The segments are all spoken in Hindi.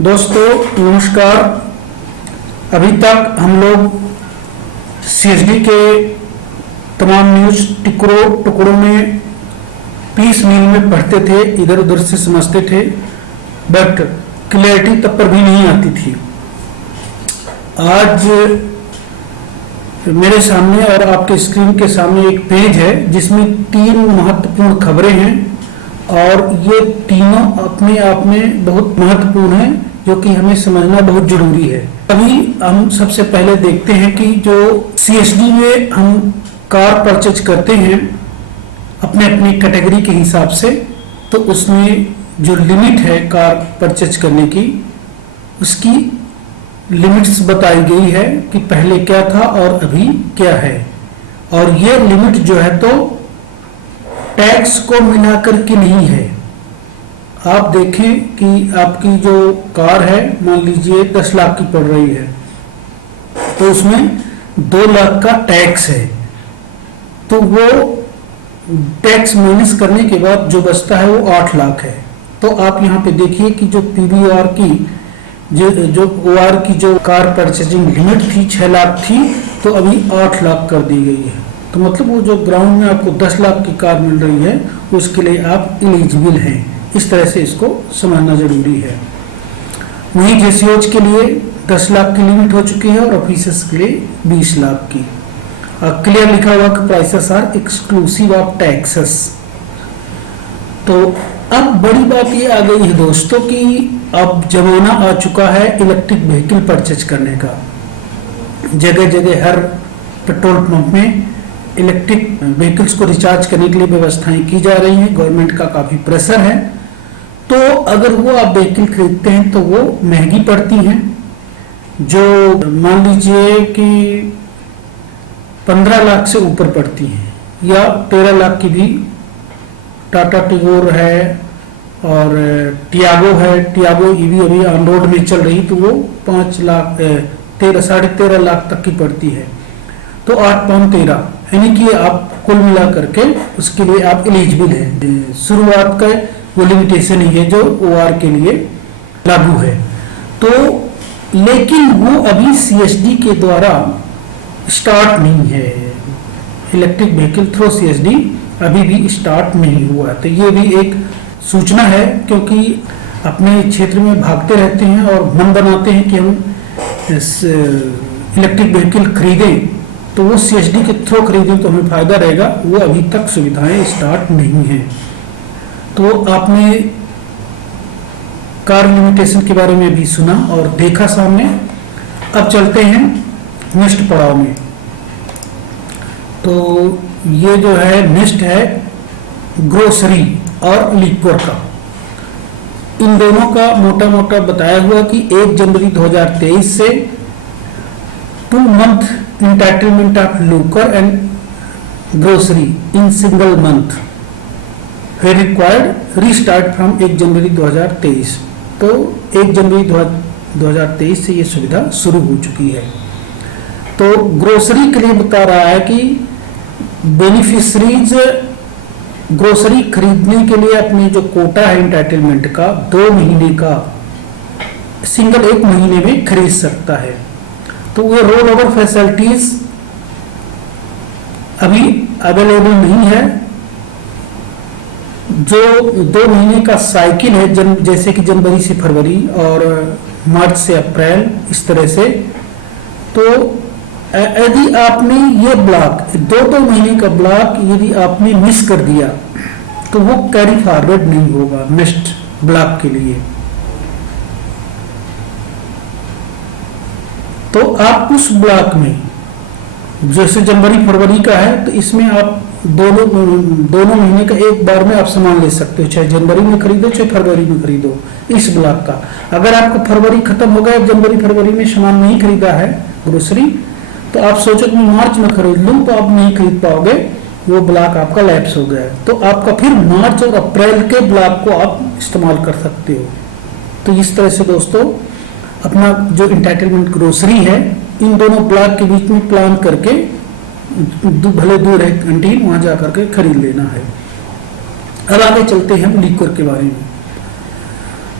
दोस्तों नमस्कार। अभी तक हम लोग सीएसडी के तमाम न्यूज टुकड़ों में पीस मील में पढ़ते थे, इधर उधर से समझते थे, बट क्लैरिटी तब पर भी नहीं आती थी। आज मेरे सामने और आपके स्क्रीन के सामने एक पेज है जिसमें 3 महत्वपूर्ण खबरें हैं और ये तीनों अपने आप में बहुत महत्वपूर्ण हैं, जो कि हमें समझना बहुत जरूरी है। अभी हम सबसे पहले देखते हैं कि जो सीएसडी में हम कार परचेज करते हैं अपने अपनी कैटेगरी के हिसाब से, तो उसमें जो लिमिट है कार परचेज करने की, उसकी लिमिट्स बताई गई है कि पहले क्या था और अभी क्या है। और ये लिमिट जो है तो टैक्स को मिलाकर के नहीं है। आप देखें कि आपकी जो कार है, मान लीजिए 10 लाख की पड़ रही है, तो उसमें 2 लाख का टैक्स है, तो वो टैक्स माइनस करने के बाद जो बचता है वो 8 लाख है। तो आप यहाँ पे देखिए कि जो पीवीआर की जो ओआर की जो कार परचेजिंग लिमिट थी 6 लाख थी, तो अभी 8 लाख कर दी गई है। तो मतलब वो जो ग्राउंड में आपको 10 लाख की कार मिल रही है उसके लिए आप एलिजिबल हैं। इस तरह से इसको समझना जरूरी है। वहीं जेसीओज के लिए 10 लाख की लिमिट हो चुकी है और ऑफिसर्स के लिए 20 लाख की। क्लियर लिखा हुआ कि prices are exclusive of taxes. तो अब बड़ी बात ये आ गई है दोस्तों कि अब जमाना आ चुका है इलेक्ट्रिक व्हीकल परचेज करने का। जगह जगह हर पेट्रोल पंप में इलेक्ट्रिक व्हीकल्स को रिचार्ज करने के लिए व्यवस्थाएं की जा रही हैं। गवर्नमेंट का काफ़ी प्रेशर है। तो अगर वो आप व्हीकल खरीदते हैं तो वो महंगी पड़ती हैं। जो मान लीजिए कि 15 लाख से ऊपर पड़ती हैं या 13 लाख की भी टाटा टिगोर है और टियागो है। टियागो ईवी अभी ऑन रोड में चल रही, तो वो 5 लाख 13.5 लाख तक की पड़ती है। तो 8.13 यानी कि आप कुल मिला करके उसके लिए आप एलिजिबल हैं। शुरुआत का वो लिमिटेशन ही है जो ओआर के लिए लागू है। तो लेकिन वो अभी सीएसडी के द्वारा स्टार्ट नहीं है। इलेक्ट्रिक व्हीकल थ्रू सीएसडी अभी भी स्टार्ट नहीं हुआ। तो ये भी एक सूचना है, क्योंकि अपने क्षेत्र में भागते रहते हैं और मन बनाते हैं कि हम इलेक्ट्रिक व्हीकल खरीदें, तो वो सीएसडी के थ्रू खरीदें तो हमें फायदा रहेगा। वो अभी तक सुविधाएं स्टार्ट नहीं हैं। तो आपने कार लिमिटेशन के बारे में भी सुना और देखा सामने। अब चलते हैं नेक्स्ट पड़ाव में। तो ये जो है नेक्स्ट है ग्रोसरी और लिक्वर का। इन दोनों का मोटा मोटा बताया हुआ कि 1 जनवरी 2023 से 2 month entitlement of liquor and grocery in single month है रिक्वायर्ड रीस्टार्ट फ्रॉम 1 जनवरी 2023। तो 1 जनवरी 2023 से ये सुविधा शुरू हो चुकी है। तो ग्रोसरी के लिए बता रहा है कि बेनिफिशरीज ग्रोसरी खरीदने के लिए अपनी जो कोटा है इंटाइटलमेंट का 2 महीने का सिंगल 1 महीने में खरीद सकता है। तो वो रोल ओवर फैसिलिटीज अभी अवेलेबल नहीं है। जो 2 महीने का साइकिल है, जैसे कि जनवरी से फरवरी और मार्च से अप्रैल, इस तरह से, तो यदि आपने ये ब्लॉक 2 महीने का ब्लॉक यदि आपने मिस कर दिया तो वो कैरी फॉरवर्ड नहीं होगा नेक्स्ट ब्लॉक के लिए। तो आप उस ब्लॉक में, जैसे जनवरी फरवरी का है, तो इसमें आप दोनों महीने का एक बार में आप सामान ले सकते हो, चाहे जनवरी में खरीदो चाहे फरवरी में खरीदो इस ब्लॉक का। अगर आपको फरवरी खत्म हो गया, जनवरी फरवरी में सामान नहीं खरीदा है ग्रोसरी, तो आप सोचो कि मार्च में खरीद लूं, तो आप नहीं खरीद पाओगे, वो ब्लॉक आपका लैप्स हो गया है। तो आपका फिर मार्च और अप्रैल के ब्लॉक को आप इस्तेमाल कर सकते हो। तो इस तरह से दोस्तों अपना जो इंटाइटलमेंट ग्रोसरी है, इन दोनों ब्लॉक के बीच में प्लान करके, भले दूर है कैंटीन, वहां जाकर के खरीद लेना है। अब आगे चलते हैं लिक्वर के बारे में।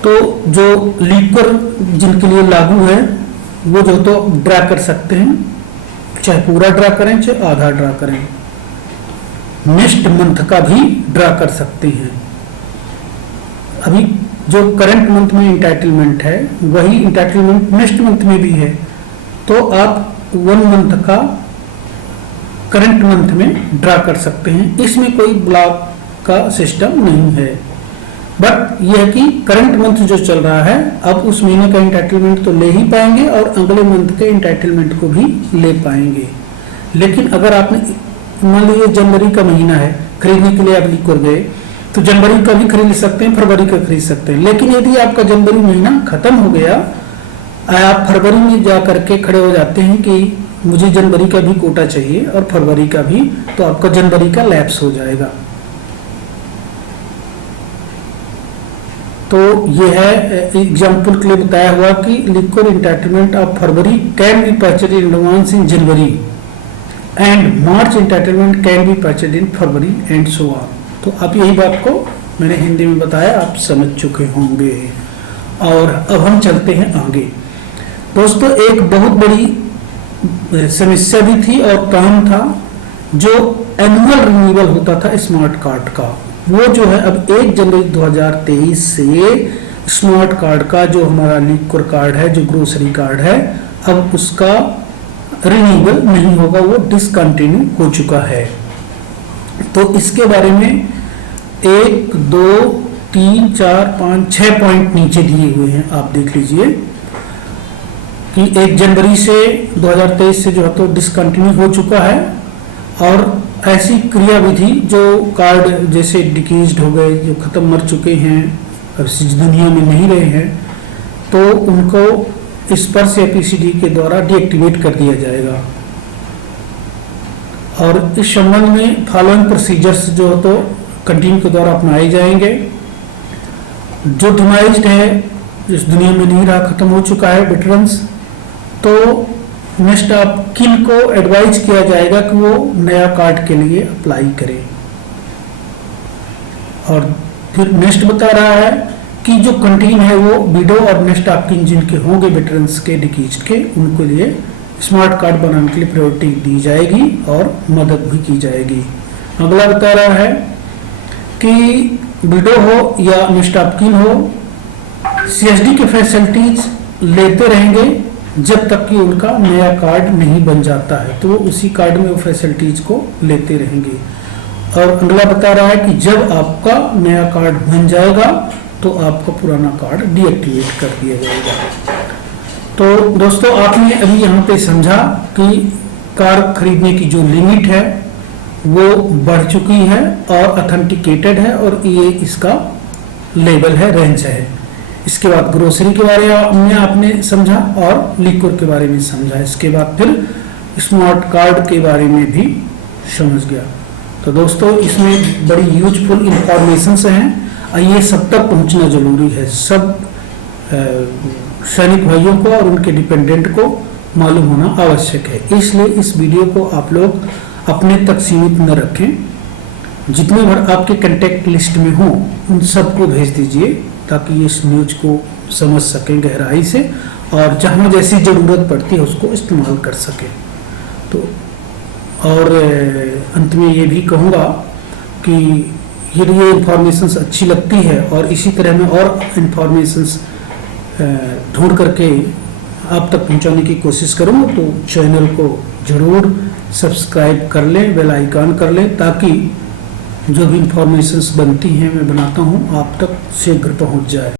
तो जो लिक्वर जिनके लिए लागू है वो जो तो ड्रा कर सकते हैं, चाहे पूरा ड्रा करें चाहे आधा ड्रा करें। नेक्स्ट मंथ का भी ड्रा कर सकते हैं। अभी जो करंट मंथ में इंटाइटलमेंट है वही इंटाइटलमेंट नेक्स्ट मंथ में भी है, तो आप 1 मंथ का करंट मंथ में ड्रा कर सकते हैं। इसमें कोई ब्लॉक का सिस्टम नहीं है, बट यह कि करंट मंथ जो चल रहा है अब उस महीने का इंटाइटलमेंट तो ले ही पाएंगे और अगले मंथ के इंटाइटलमेंट को भी ले पाएंगे। लेकिन अगर आपने मान लीजिए जनवरी का महीना है, खरीदने के लिए आप लिक्वर गए तो जनवरी का भी खरीद सकते हैं, फरवरी का खरीद सकते हैं। लेकिन यदि आपका जनवरी महीना खत्म हो गया, आप फरवरी में जा करके खड़े हो जाते हैं कि मुझे जनवरी का भी कोटा चाहिए और फरवरी का भी, तो आपका जनवरी का लैप्स हो जाएगा। तो यह है एग्जाम्पल के लिए बताया हुआ कि liquor entitlement of February can be purchase in advance in January and March entitlement can be purchase in February and so on. तो अब यही बात को मैंने हिंदी में बताया, आप समझ चुके होंगे। और अब हम चलते हैं आगे। दोस्तों, एक बहुत बड़ी समस्या भी थी और काम था जो एनुअल रिन्यूअल होता था स्मार्ट कार्ड का, वो जो है अब 1 जनवरी 2023 से स्मार्ट कार्ड का जो हमारा लिक्वर कार्ड है, जो ग्रोसरी कार्ड है, अब उसका रिन्यूअल नहीं होगा, वो डिसकंटिन्यू हो चुका है। तो इसके बारे में 1, 2, 3, 4, 5, 6 पॉइंट नीचे दिए हुए हैं, आप देख लीजिए कि 1 जनवरी से 2023 से जो है तो डिसकंटिन्यू हो चुका है। और ऐसी क्रियाविधि जो कार्ड जैसे डिकीज्ड हो गए, जो खत्म मर चुके हैं, अब इस दुनिया में नहीं रहे हैं, तो उनको स्पर्श या पीसीडी के द्वारा डीएक्टिवेट कर दिया जाएगा। और इस संबंध में फॉलोइंग प्रोसीजर्स जो तो कंटिन्यू के द्वारा अपनाए जाएंगे। जो डिमाइज्ड है, इस दुनिया में नहीं रहा, खत्म हो चुका है वेटरन्स, तो नेक्स्ट आप किन को एडवाइज किया जाएगा कि वो नया कार्ड के लिए अप्लाई करें। और फिर नेक्स्ट बता रहा है कि जो कंटिन्यू है वो विडो और नेक्स्ट ऑफ किन जिनके होंगे वेटरन्स के, डिकीज्ड के, उनके लिए स्मार्ट कार्ड बनाने के लिए प्रायोरिटी दी जाएगी और मदद भी की जाएगी। अगला बता रहा है कि विडो हो या नेक्स्ट ऑफ किन हो, सीएसडी के फैसिलिटीज लेते रहेंगे जब तक कि उनका नया कार्ड नहीं बन जाता है, तो उसी कार्ड में वो फैसिलिटीज को लेते रहेंगे। और अगला बता रहा है कि जब आपका नया कार्ड बन जाएगा तो आपका पुराना कार्ड डीएक्टिवेट कर दिया जाएगा। तो दोस्तों, आपने अभी यहाँ पे समझा कि कार खरीदने की जो लिमिट है वो बढ़ चुकी है और ऑथेंटिकेटेड है और ये इसका लेवल है, रेंज है। इसके बाद ग्रोसरी के बारे में आपने समझा और लिक्वर के बारे में समझा। इसके बाद फिर स्मार्ट कार्ड के बारे में भी समझ गया। तो दोस्तों, इसमें बड़ी यूजफुल इंफॉर्मेशंस हैं और ये सब तक पहुंचना जरूरी है। सब सैनिक भाइयों को और उनके डिपेंडेंट को मालूम होना आवश्यक है। इसलिए इस वीडियो को आप लोग अपने तक सीमित न रखें, जितने भर आपके कांटेक्ट लिस्ट में हो उन सबको भेज दीजिए ताकि ये इस न्यूज को समझ सकें गहराई से और जहाँ जैसी ज़रूरत पड़ती है उसको इस्तेमाल कर सकें। तो और अंत में ये भी कहूँगा कि यदि ये इंफॉर्मेशंस अच्छी लगती है और इसी तरह में और इंफॉर्मेशंस ढूंढ करके आप तक पहुंचाने की कोशिश करूँ, तो चैनल को ज़रूर सब्सक्राइब कर लें, बेल आइकन कर लें, ताकि जो भी इंफॉर्मेशंस बनती हैं मैं बनाता हूँ आप तक शीघ्र पहुंच जाए।